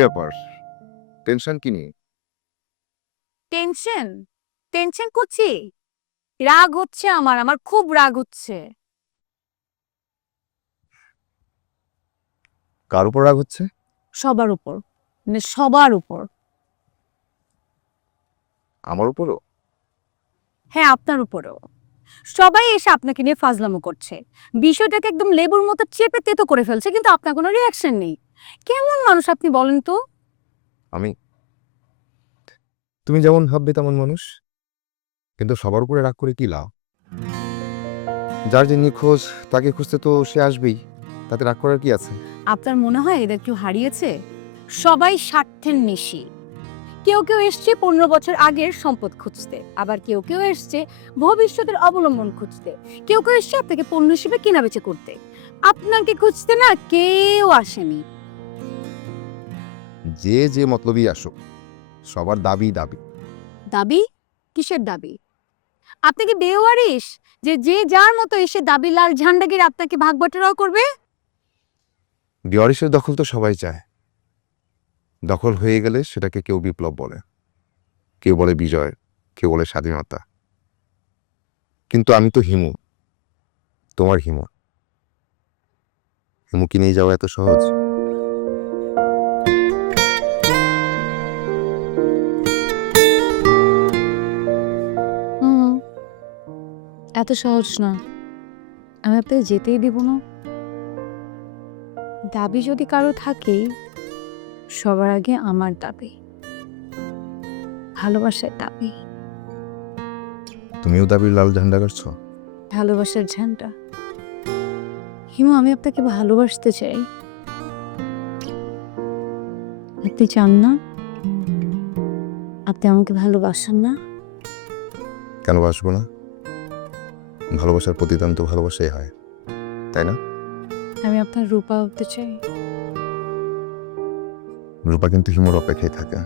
ব্যাপার? টেনশন কি নিয়ে? টেনশন টেনশন করছি। রাগ হচ্ছে আমার খুব রাগ হচ্ছে। কার উপর রাগ হচ্ছে? সবার উপর, মানে সবার উপর। আমার উপরও? হ্যাঁ, আপনার উপরেও। সবাই এসে আপনাকে নিয়ে ফাজলামো করছে, বিষয়টাকে একদম লেবুর মতো চেপে তেতো করে ফেলছে, কিন্তু আপনার কোনো রিয়াকশন নেই। কেমন মানুষ আপনি বলেন তো? আমি? তুমি যেমন ভাববে তেমন মানুষ, কিন্তু সবার উপরে রাগ করে কি লাভ? যার যে নিখোঁজ তাকে খুঁজতে তো সে আসবেই, তাতে রাগ করার কি আছে? আপনার মনে হয় এদের কেউ হারিয়েছে? সবাই স্বার্থের নিশি। কেউ কেউ এসছে 15 বছর আগের সম্পদ খুঁজতে, আবার কেউ কেউ এসছে ভবিষ্যতের অবলম্বন খুঁজতে, কেউ কেউ এসছে আপনাকে পণ্য হিসেবে কেনাবেচা করতে। আপনাকে খুঁজতে না কেউ আসেনি। যে যে মতলবই আসুক, সবার দাবি দাবি। দাবি? কিসের দাবি? আপনি কি বেওয়ারিশ যে যে যার মতো এসে দাবি লাল ঝান্ডা গিয়ে আপনাকে ভাগ বাটোয়ারাও করবে? বিয়ারিশের দখল তো সবাই চায়। দখল হয়ে গেলে সেটাকে কেউ বিপ্লব বলে, কেউ বলে বিজয়, কেউ বলে স্বাধীনতা। কিন্তু আমি তো হিমু, তোমার হিমু। হিমুকে নিয়ে যাওয়া এত সহজ? এত সহজ না। আমি আপনাকে যেতেই দিব না। দাবি যদি কারো থাকে, সবার আগে আমার দাবি, ভালোবাসার দাবি। তুমিও দাবির লাল ঝান্ডা কাটছো? ভালোবাসার ঝান্ডা। হিমু, আমি আপনাকে ভালোবাসতে চাই। আপনি চান না? আপনি আমাকে ভালোবাসেন না? কেন বাসবো না? ভালোবাসার প্রতিদান তো ভালোবাসাই হয়, তাই না? আমি আপনার রূপা হতে চাই। রূপা কিন্তু হিমুর অপেক্ষায় থাকে।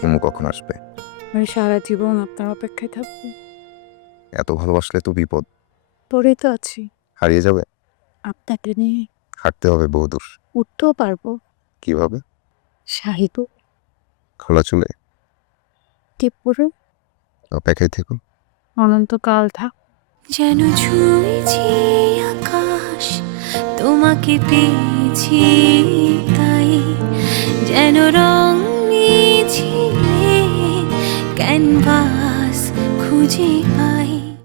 হিমু কখন আসবে? আমি সারা জীবন আপনার অপেক্ষায় থাকবো। এত ভালোবাসলে তো বিপদ। পরে তো আছি হারিয়ে যাবে। আপনাকে নিয়ে। হাঁটতে হবে বহুদূর। উঠতেও পারবো। কিভাবে? শাহিত খোলা চুলে? টিপ পরে অপেক্ষায় থেকো। অনন্তকাল থাক। যেন ছুঁয়েছি আকাশ, তোমাকে পেয়েছি তাই, যেন রং মিছিয়ে ক্যানভাস খুঁজে পাই।